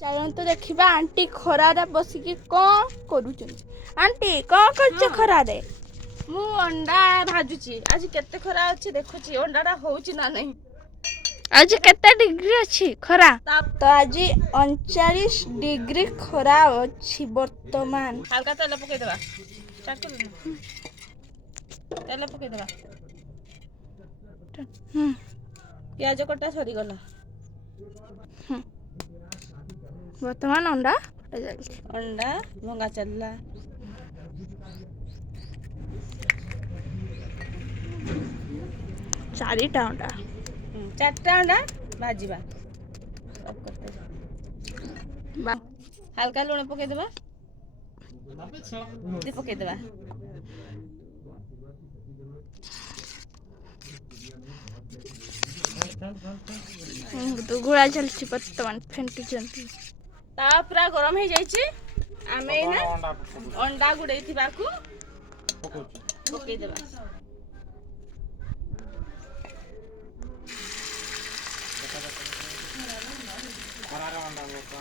ଚାଲନ୍ତୁ ଦେଖିବା ଆଣ୍ଟି ଖରାରେ ବସିକି କ'ଣ କରୁଛନ୍ତି। ଆଣ୍ଟି କ'ଣ କରୁଛ ଖରାରେ? ମୁଁ ଅଣ୍ଡା ଭାଜୁଛି। ଆଜି କେତେ ଖରା ଅଛି ଦେଖୁଛି ଅଣ୍ଡାଟା ହଉଛି ନା ନାହିଁ। ଆଜି କେତେ ଡିଗ୍ରୀ ଅଛି ଖରା? ତ ଆଜି 39 ଡିଗ୍ରୀ ଖରା ଅଛି ବର୍ତ୍ତମାନ। ହାଲକା ତେଲ ପକେଇଦେବା। ଷ୍ଟାର୍ଟ କରିଦେବା। ତେଲ ପକେଇଦେବା। ପିଆଜ କଟା ସରିଗଲା। ବର୍ତ୍ତମାନ ଅଣ୍ଡା କଟା ଚାଲିଛି। ଅଣ୍ଡା ଭଙ୍ଗା ଚାଲିଲା। ଚାରିଟା ଅଣ୍ଡା। 4ଟା ଅଣ୍ଡା ଭାଜିବା। ହାଲକା ଲୁଣ ପକେଇଦେବା। ପକେଇଦେବା। ଗୁଳା ଚାଲିଛି ବର୍ତ୍ତମାନ ଫେଣ୍ଟୁଛନ୍ତି। ତାୱା ପୁରା ଗରମ ହେଇଯାଇଛି। ଆମେ ଏଇନା ଅଣ୍ଡା ଗୁଡ଼େଇଥିବାକୁ ପକେଇଦେବା।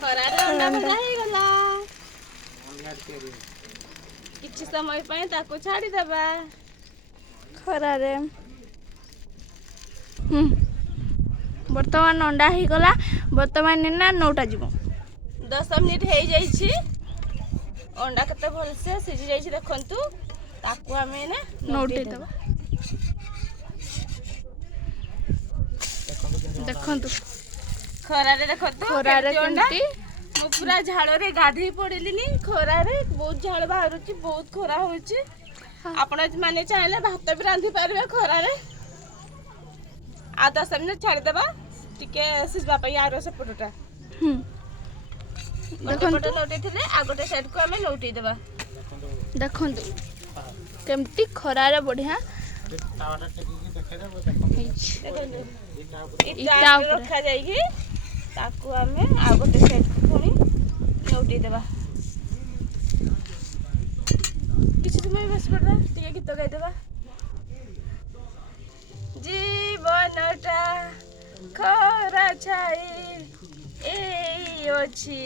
ଖରାରେ ଅଣ୍ଡା ଭଜା ହେଇଗଲା। କିଛି ସମୟ ପାଇଁ ତାକୁ ଛାଡ଼ିଦେବା ଖରାରେ। ବର୍ତ୍ତମାନ ଅଣ୍ଡା ହେଇଗଲା। ବର୍ତ୍ତମାନ ନା 9ଟା ଯିବ। 10 ମିନିଟ୍ ହେଇଯାଇଛି। ଅଣ୍ଡା କେତେ ଭଲସେ ସିଝି ଯାଇଛି ଦେଖନ୍ତୁ। ତାକୁ ଆମେ ନା ନଉଟେଇଦେବା। ଦେଖନ୍ତୁ ଖରାରେ ଦେଖନ୍ତୁ ଖରାରେ କେମିତି ମୁଁ ପୁରା ଝାଳରେ ଗାଧେଇ ପଡ଼ିଲିନି। ଖରାରେ ବହୁତ ଝାଳ ବାହାରୁଛି। ବହୁତ ଖରା ହଉଛି। ଆପଣ ମାନେ ଚାହିଁଲେ ଭାତ ବି ରାନ୍ଧି ପାରିବେ ଖରାରେ। ଆଉ 10 ମିନିଟ୍ ଛାଡ଼ିଦେବା ଟିକେ ସିଝିବା ପାଇଁ। ଆର ସେପଟଟା ଗୋଟେ ପଟେ ଲଉଟେଇଥିଲେ ଆଉ ଗୋଟେ ସାଇଡ୍କୁ ଆମେ ଲଉଟେଇଦେବା। ଦେଖନ୍ତୁ କେମିତି ଖରାରେ ବଢ଼ିଆ ଇଟା ରଖାଯାଇକି ତାକୁ ଆମେ ଆଉ ଗୋଟେ ସାଇଡ୍କୁ ପୁଣି ଲଉଟେଇଦେବା। କିଛି ସମୟ ବସି ପଡ଼ିବା। ଟିକେ ଗୀତ ଗାଇଦେବା। ଜୀବନଟା ଖରା ଛାଇ ଏଇ ଅଛି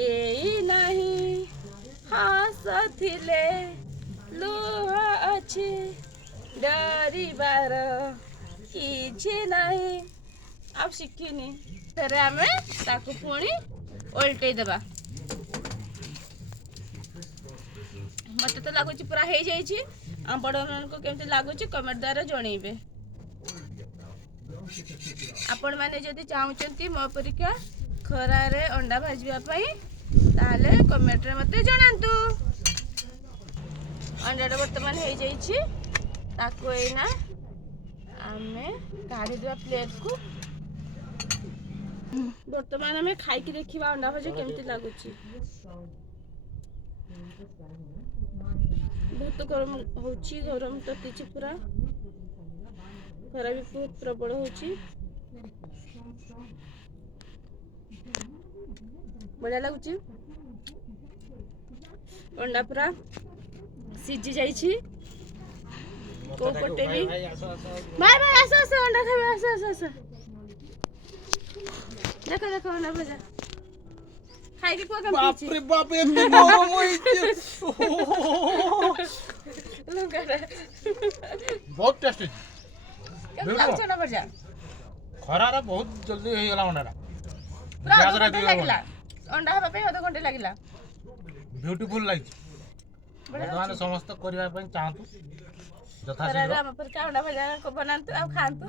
ଏଇ ନାହିଁ। ହସୁଥିଲେ ଲୁହ ଅଛି ଡରିବାର କିଛି ନାହିଁ। ଆଉ ଶିଖିନି। ଥରେ ଆମେ ତାକୁ ପୁଣି ଓଲଟେଇ ଦେବା। ମତେ ତ ଲାଗୁଛି ପୁରା ହେଇଯାଇଛି। ଆପଣମାନଙ୍କୁ କେମିତି ଲାଗୁଛି କମେଣ୍ଟ ଦ୍ୱାରା ଜଣେଇବେ। ଆପଣମାନେ ଯଦି ଚାହୁଁଛନ୍ତି ମୋ ପରିକା ଖରାରେ ଅଣ୍ଡା ଭାଜିବା ପାଇଁ ତାହେଲେ କମେଣ୍ଟରେ ମୋତେ ଜଣାନ୍ତୁ। ଅଣ୍ଡାଟା ବର୍ତ୍ତମାନ ହେଇଯାଇଛି। ତାକୁ ଏଇନା ଆମେ କାଢ଼ିଦେବା ପ୍ଲେଟ୍କୁ। ବର୍ତ୍ତମାନ ଆମେ ଖାଇକି ଦେଖିବା ଅଣ୍ଡା ଭଜା କେମିତି ଲାଗୁଛି। ବହୁତ ଗରମ ହଉଛି। ଗରମ ତାତିଛି ପୁରା। ଖରା ବି ବହୁତ ପ୍ରବଳ ହଉଛି। ବଢ଼ିଆ ଲାଗୁଛି। ଅଣ୍ଡା ପୁରା ସିଝି ଯାଇଛି। କୋଉ ପଟେ ବି ଭାଇ ଆସ ଅଣ୍ଡା ଖାଇବା। ଆସ ଦେଖ ଅଣ୍ଡା ଭଜା ଖାଇକି କୁହ କେମିତି ହେଇଛି। ବାପ ରେ ଏତେ ଗରମ ହେଇଛି। ବହୁତ ଟେଷ୍ଟି। କେମିତି ଲାଗୁଛି ଅଣ୍ଡା ଭଜା? ଖରାରେ ବହୁତ ଜଲ୍ଦି ହେଇଗଲା ଅଣ୍ଡାଟା। ପୁରା ଅଧଘଣ୍ଟେ ଲାଗିଲା। ଅଣ୍ଡା ହେବା ପାଇଁ ଅଧଘଣ୍ଟେ ଲାଗିଲା। ବ୍ୟୁଟିଫୁଲ ଲାଗିଛି। ବର୍ତ୍ତମାନ ସମସ୍ତେ କରିବା ପାଇଁ ଚାହାନ୍ତୁ। ଖରାରେ ଆମ ପରିକା ଅଣ୍ଡା ଭଜା ବନାନ୍ତୁ ଆଉ ଖାଆନ୍ତୁ।